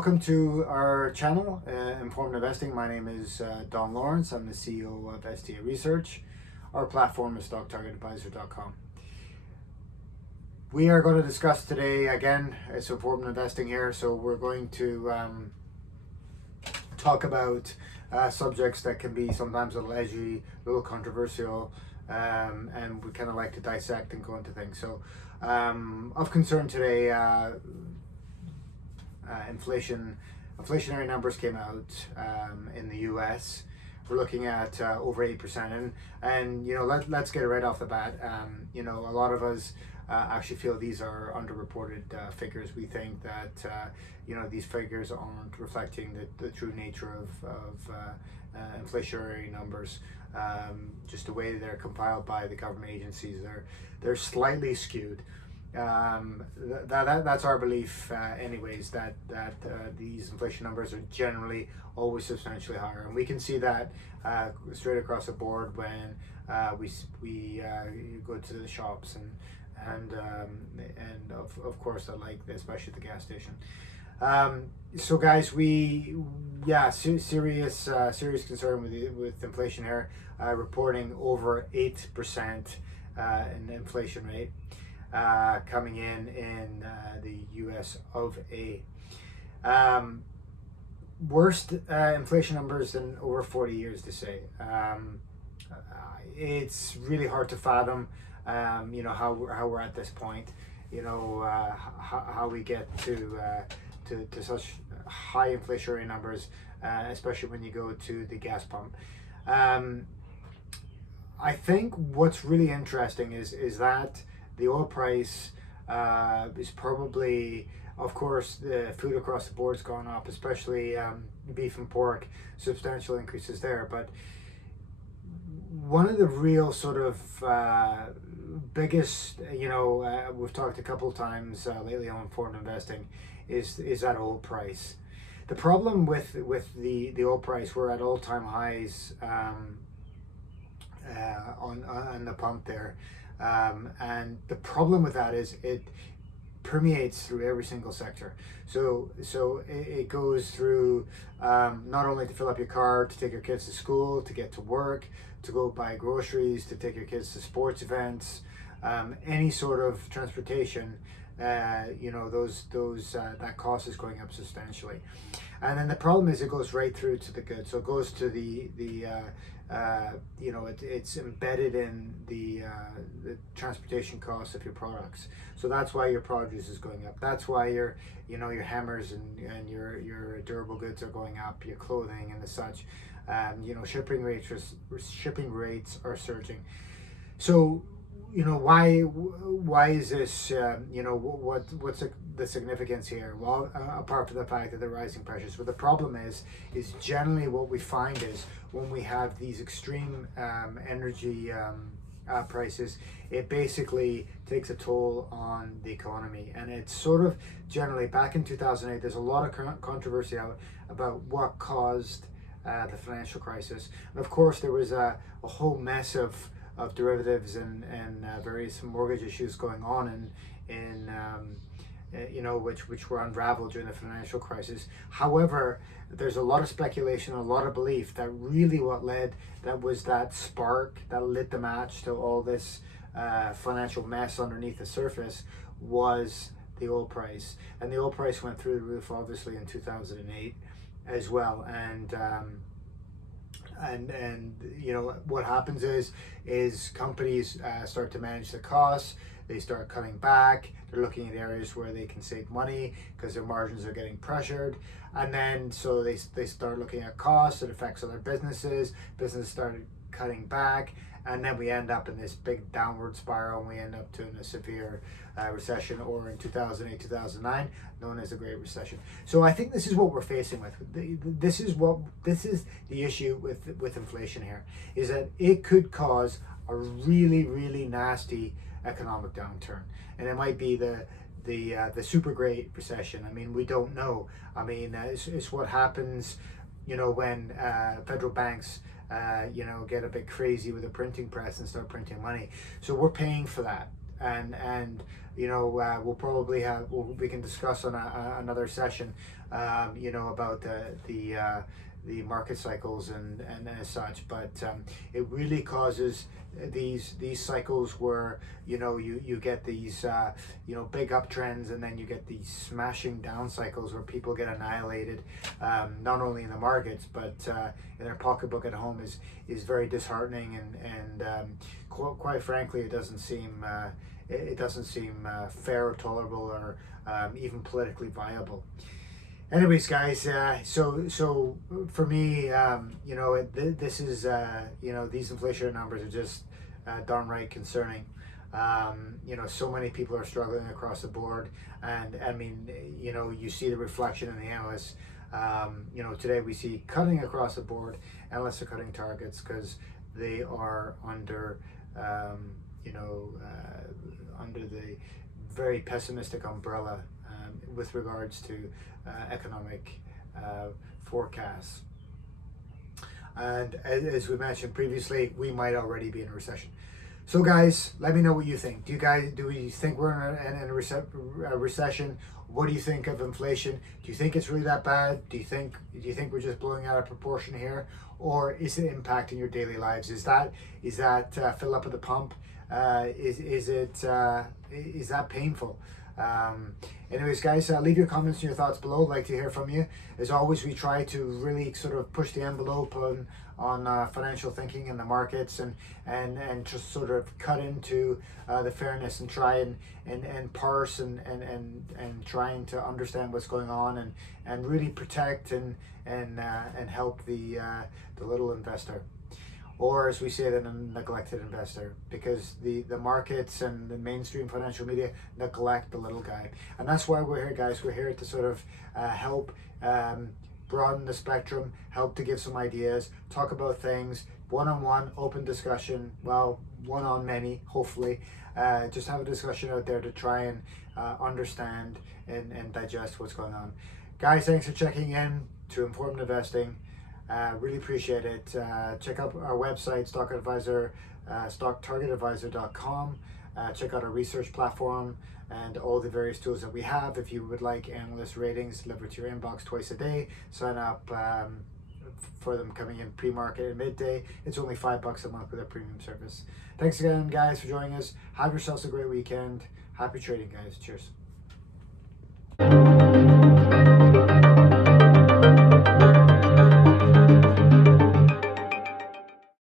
Welcome to our channel, Informed Investing. My name is Don Lawrence. I'm the CEO of STA Research. Our platform is stocktargetadvisor.com. We are going to discuss today, again, it's Informed Investing here, so we're going to talk about subjects that can be sometimes a little edgy, a little controversial, and we kind of like to dissect and go into things. So, of concern today, inflationary numbers came out in the U.S. We're looking at over 8%, and you know, let's get it right off the bat. You know, a lot of us actually feel these are underreported figures. We think that you know, these figures aren't reflecting the true nature of inflationary numbers. Just the way they're compiled by the government agencies, they're slightly skewed. That's our belief, anyways. That these inflation numbers are generally always substantially higher, and we can see that straight across the board when we go to the shops and of course, I like especially the gas station. So guys, serious concern with inflation here, reporting over 8% in inflation rate. Coming in the US of A. Worst inflation numbers in over 40 years, to say. It's really hard to fathom, you know, how we're at this point, you know, how we get to such high inflationary numbers, especially when you go to the gas pump. I think what's really interesting is that the oil price is probably, of course, the food across the board's gone up, especially beef and pork, substantial increases there. But one of the real sort of biggest, you know, we've talked a couple of times lately on foreign investing, is that oil price. The problem with the oil price, we're at all-time highs on the pump there. And the problem with that is it permeates through every single sector. So it goes through not only to fill up your car, to take your kids to school, to get to work, to go buy groceries, to take your kids to sports events, any sort of transportation. You know, that cost is going up substantially. And then the problem is it goes right through to the goods. So it goes to the you know, it's embedded in the transportation costs of your products. So that's why your produce is going up. That's why your hammers and your durable goods are going up, your clothing and the such. You know, shipping rates are surging. So, you know, why is this, you know, what's the significance here? Well, apart from the fact that they're rising pressures, but the problem is generally what we find is when we have these extreme energy prices, it basically takes a toll on the economy. And it's sort of generally, back in 2008, there's a lot of controversy out about what caused the financial crisis. And of course, there was a whole mess of derivatives and various mortgage issues going on in you know, which were unraveled during the financial crisis. However, there's a lot of speculation, a lot of belief that really that was that spark that lit the match to all this financial mess underneath the surface was the oil price. And the oil price went through the roof, obviously, in 2008 as well. And you know, what happens is companies start to manage the costs. They start cutting back. They're looking at areas where they can save money because their margins are getting pressured. And then so they start looking at costs. It affects other businesses. Businesses started cutting back, and then we end up in this big downward spiral, and we end up in a severe recession, or in 2008, 2009, known as the Great Recession. So I think this is what we're facing with. This is the issue with inflation here, is that it could cause a really, really nasty economic downturn, and it might be the super Great Recession. I mean, we don't know. I mean, it's what happens, you know, when federal banks you know, get a bit crazy with a printing press and start printing money. So we're paying for that. and we'll probably we can discuss on another session, about the market cycles and as such. But it really causes these cycles where you get these big uptrends, and then you get these smashing down cycles where people get annihilated, not only in the markets but in their pocketbook at home is very disheartening, and quite frankly it doesn't seem fair or tolerable, or even politically viable. Anyways, guys, so for me, this is these inflationary numbers are just darn right concerning. So many people are struggling across the board, and I mean, you see the reflection in the analysts. Today we see cutting across the board. Analysts are cutting targets because they are under under the very pessimistic umbrella with regards to economic forecasts. And as we mentioned previously, we might already be in a recession. So guys, let me know what you think. Do we think we're in a recession? What do you think of inflation? Do you think it's really that bad? Do you think we're just blowing out of proportion here, or is it impacting your daily lives? Is that fill up at the pump? Is that painful? Anyways, guys, leave your comments and your thoughts below. I'd like to hear from you. As always, we try to really sort of push the envelope on financial thinking in the markets, and just sort of cut into the fairness, and try and parse and trying to understand what's going on, and really protect and help the little investor, or as we say, the neglected investor, because the markets and the mainstream financial media neglect the little guy. And that's why we're here, guys. We're here to sort of help broaden the spectrum, help to give some ideas, talk about things, one-on-one, open discussion, well, one on many, hopefully. Just have a discussion out there to try and understand and digest what's going on. Guys, thanks for checking in to Informed Investing. Really appreciate it. Check out our website, stocktargetadvisor.com. Check out our research platform and all the various tools that we have. If you would like analyst ratings delivered to your inbox twice a day, sign up for them coming in pre-market and midday. It's only $5 a month with a premium service. Thanks again, guys, for joining us. Have yourselves a great weekend. Happy trading, guys. Cheers.